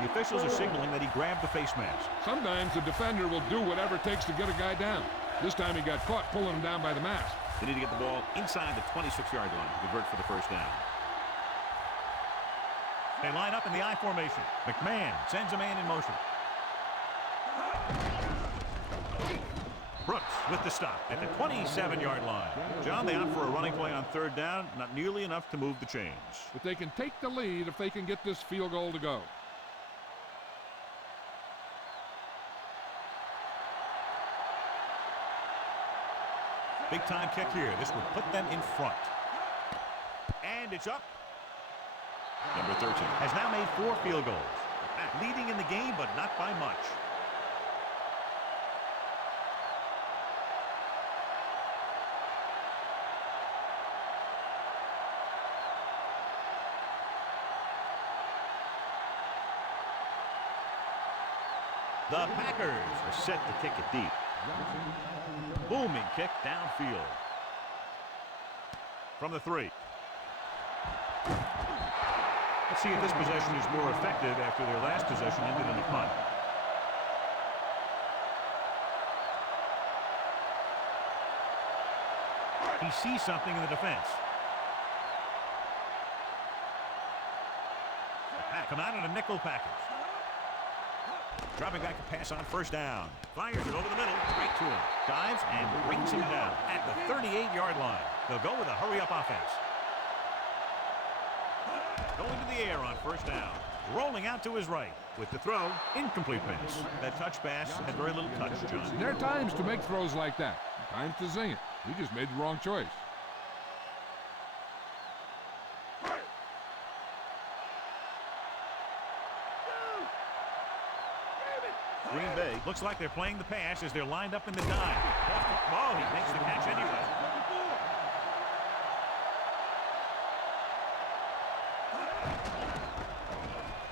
The officials are signaling that he grabbed the face mask. Sometimes the defender will do whatever it takes to get a guy down. This time he got caught pulling him down by the mask. They need to get the ball inside the 26-yard line to convert for the first down. They line up in the I formation. McMahon sends a man in motion. Brooks with the stop at the 27-yard line. John, they opt for a running play on third down, not nearly enough to move the chains. But they can take the lead if they can get this field goal to go. Big time kick here. This would put them in front. And it's up. Number 13 has now made 4 field goals. Leading in the game, but not by much. The Packers are set to kick it deep. Booming kick downfield. From the 3. Let's see if this possession is more effective after their last possession ended in a punt. He sees something in the defense. Come out in a nickel package. Dropping back to pass on first down. Fires it over the middle, right to him. Dives and brings him down at the 38-yard line. They'll go with a hurry-up offense. Going to the air on first down. Rolling out to his right with the throw. Incomplete pass. That touch pass had very little touch, John. There are times to make throws like that. Times to zing it. He just made the wrong choice. Green Bay looks like they're playing the pass as they're lined up in the dime. Oh, he makes the catch anyway.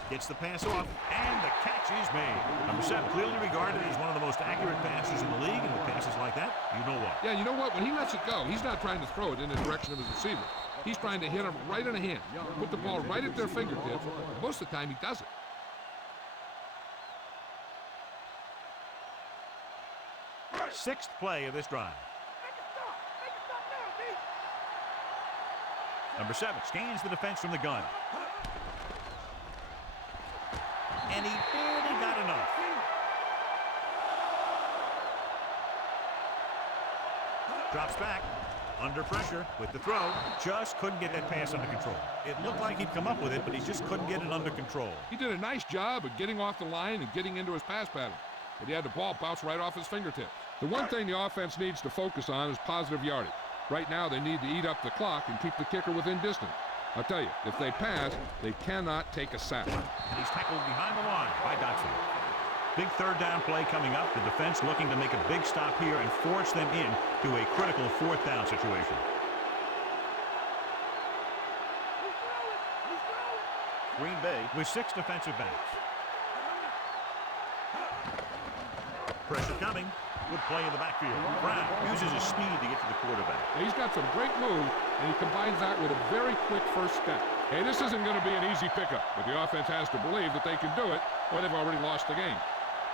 Gets the pass off, and the catch is made. Number 7, clearly regarded as one of the most accurate passers in the league, and with passes like that, you know what. Yeah, you know what? When he lets it go, he's not trying to throw it in the direction of his receiver. He's trying to hit him right in the hand, put the ball right at their fingertips. Most of the time, he does it. Sixth play of this drive. Number 7 scans the defense from the gun. And he barely got enough. Drops back. Under pressure with the throw. Just couldn't get that pass under control. It looked like he'd come up with it, but he just couldn't get it under control. He did a nice job of getting off the line and getting into his pass pattern. But he had the ball bounce right off his fingertips. The one thing the offense needs to focus on is positive yardage. Right now, they need to eat up the clock and keep the kicker within distance. I'll tell you, if they pass, they cannot take a sack. And he's tackled behind the line by Dotson. Big third down play coming up. The defense looking to make a big stop here and force them into a critical fourth down situation. Green Bay with 6 defensive backs. Pressure coming. Good play in the backfield. Brown uses his speed to get to the quarterback. Now, he's got some great moves, and he combines that with a very quick first step. Hey, this isn't going to be an easy pickup, but the offense has to believe that they can do it, or they've already lost the game.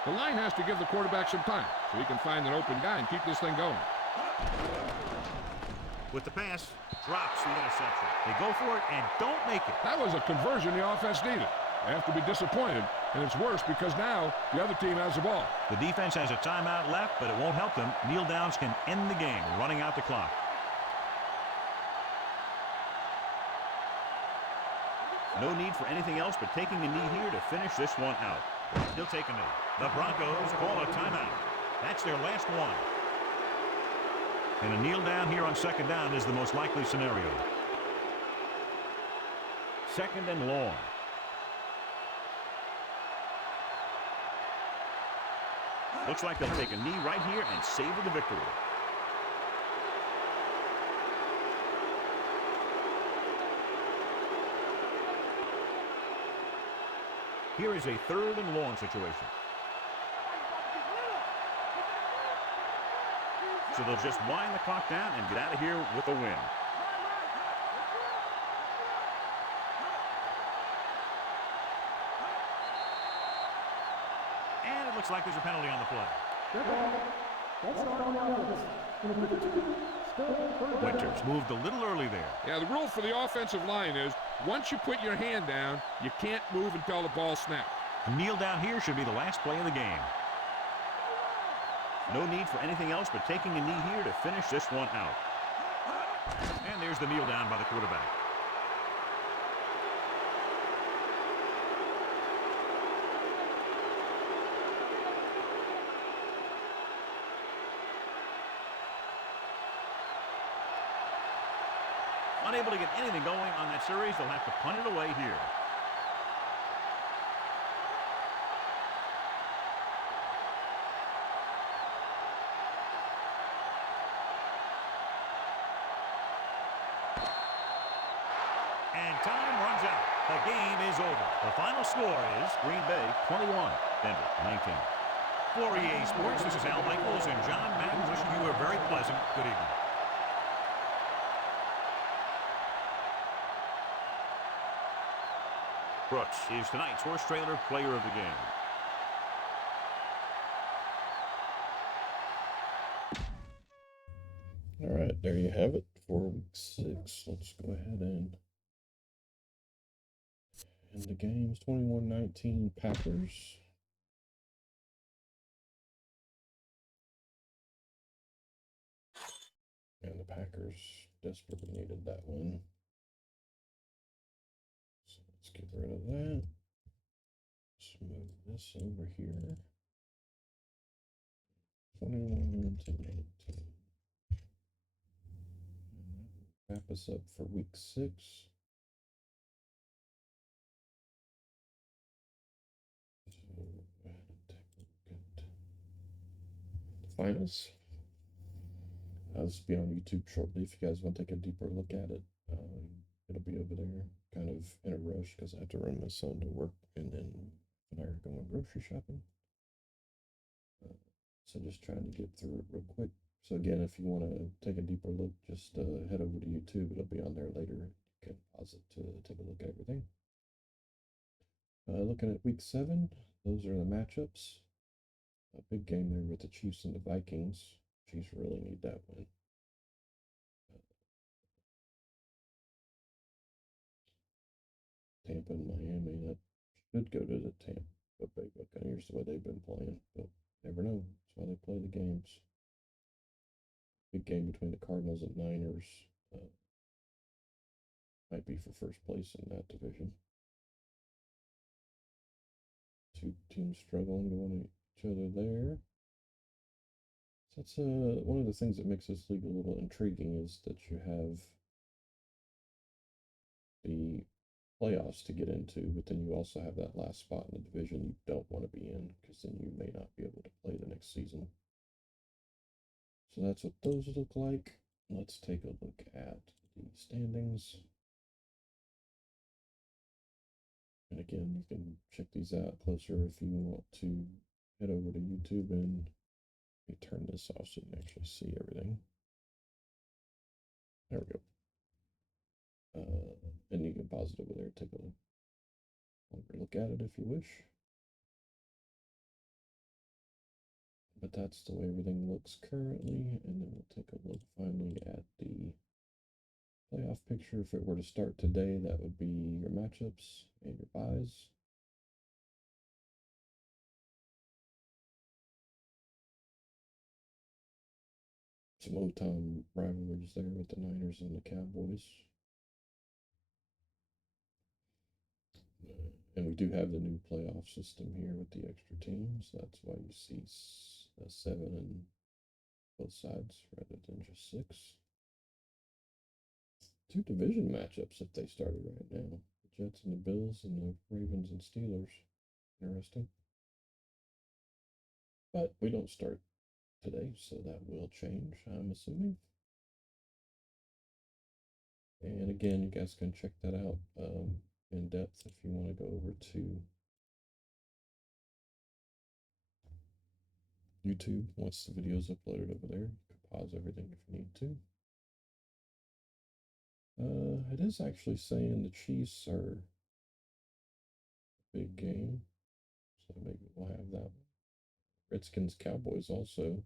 The line has to give the quarterback some time so he can find an open guy and keep this thing going. With the pass, drops the interception. They go for it and don't make it. That was a conversion the offense needed. They have to be disappointed, and it's worse because now the other team has the ball. The defense has a timeout left, but it won't help them. Kneel downs can end the game, running out the clock. No need for anything else but taking a knee here to finish this one out. He'll take a knee. The Broncos call a timeout. That's their last one. And a kneel down here on second down is the most likely scenario. Second and long. Looks like they'll take a knee right here and savor the victory. Here is a third and long situation. So they'll just wind the clock down and get out of here with a win. And it looks like there's a penalty on the play. Winters moved a little early there. Yeah, the rule for the offensive line is once you put your hand down, you can't move until the ball snaps. A kneel down here should be the last play of the game. No need for anything else but taking a knee here to finish this one out. And there's the kneel down by the quarterback. Unable to get anything going on that series, they'll have to punt it away here. And time runs out. The game is over. The final score is Green Bay 21, Denver 19. For EA Sports, this is Al Michaels and John Madden wishing you a very pleasant good evening. Brooks is tonight's horse trailer player of the game. All right, there you have it for week 6. Let's go ahead and end the games. 21-19 Packers. And the Packers desperately needed that win. So let's get rid of that. Let's move this over here. 21-19. Wrap us up for week 6. So go ahead and take a look at the finals. This will be on YouTube shortly if you guys want to take a deeper look at it. It'll be over there, kind of in a rush because I have to run my son to work and then I are going grocery shopping. So just trying to get through it real quick. So again, if you want to take a deeper look, just head over to YouTube. It'll be on there later. You can pause it to take a look at everything. Looking at week 7, those are the matchups. A big game there with the Chiefs and the Vikings. Chiefs really need that win. Tampa and Miami, that should go to the Tampa Bay Buccaneers the way they've been playing, but never know. That's why they play the games. Big game between the Cardinals and Niners. Might be for first place in that division. Two teams struggling going at each other there. So that's one of the things that makes this league a little intriguing is that you have the playoffs to get into, but then you also have that last spot in the division you don't want to be in because then you may not be able to play the next season. So that's what those look like. Let's take a look at the standings. And again, you can check these out closer if you want to head over to YouTube and Let me turn this off so you can actually see everything. There we go. And you can pause it over there, take a look at it if you wish. But that's the way everything looks currently, and then we'll take a look finally at the playoff picture. If it were to start today, that would be your matchups and your buys. Some old-time rivalries there with the Niners and the Cowboys. And we do have the new playoff system here with the extra teams. That's why you see 7 on both sides rather than just 6. 2 division matchups if they started right now. The Jets and the Bills and the Ravens and Steelers. Interesting. But we don't start today, so that will change, I'm assuming. And again, you guys can check that out in depth if you want to go over to YouTube. Once the video's uploaded over there, you can pause everything if you need to. It is actually saying the Chiefs are a big game, so maybe we'll have that one. Redskins Cowboys also.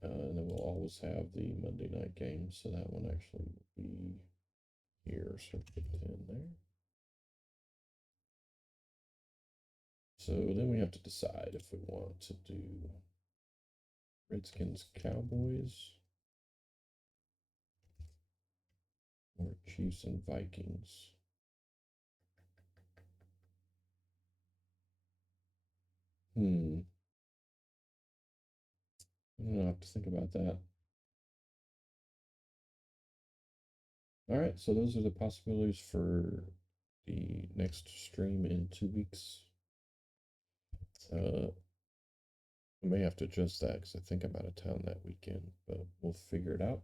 And then we'll always have the Monday night game, so that one actually will be here, so put it in there. So then we have to decide if we want to do Redskins Cowboys or Chiefs and Vikings. I don't know, I have to think about that. All right, so those are the possibilities for the next stream in 2 weeks. I may have to adjust that because I think I'm out of town that weekend, but we'll figure it out.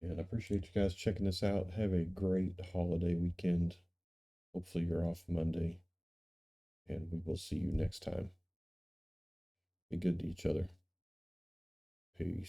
And I appreciate you guys checking this out. Have a great holiday weekend. Hopefully you're off Monday. And we will see you next time. Be good to each other. Peace.